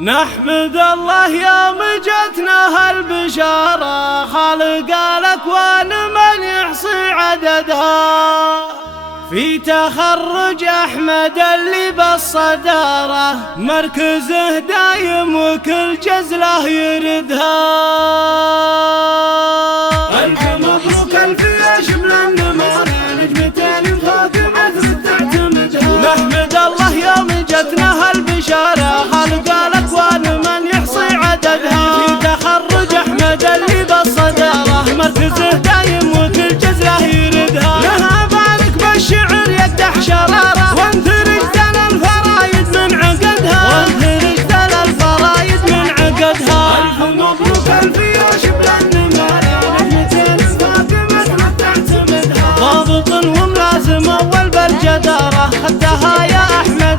نحمد الله يوم جتنا هالبشارة، خالق الأكوان من يحصي عددها. في تخرج أحمد اللي بالصدارة، مركزه دايم وكل جزله يردها. ألف مبروك ألف يا شبل النمار، نجمتين فوق عثر تعتمدها. نحمد الله يوم جتنا هالبشارة، خالق الأكوان من يحصي عددها. في تخرج أحمد اللي بالصدارة، مركزه دايم وكل جزله يردها. لها بارك بالشعر يقدح شرارة، وانت رجال الفرايد من عقدها. ألف مبروك ألف يا شبل النمار، نجمتين فوق مثل تعتمدها. ضابط وملازم أول بالجدارة، خدها يا أحمد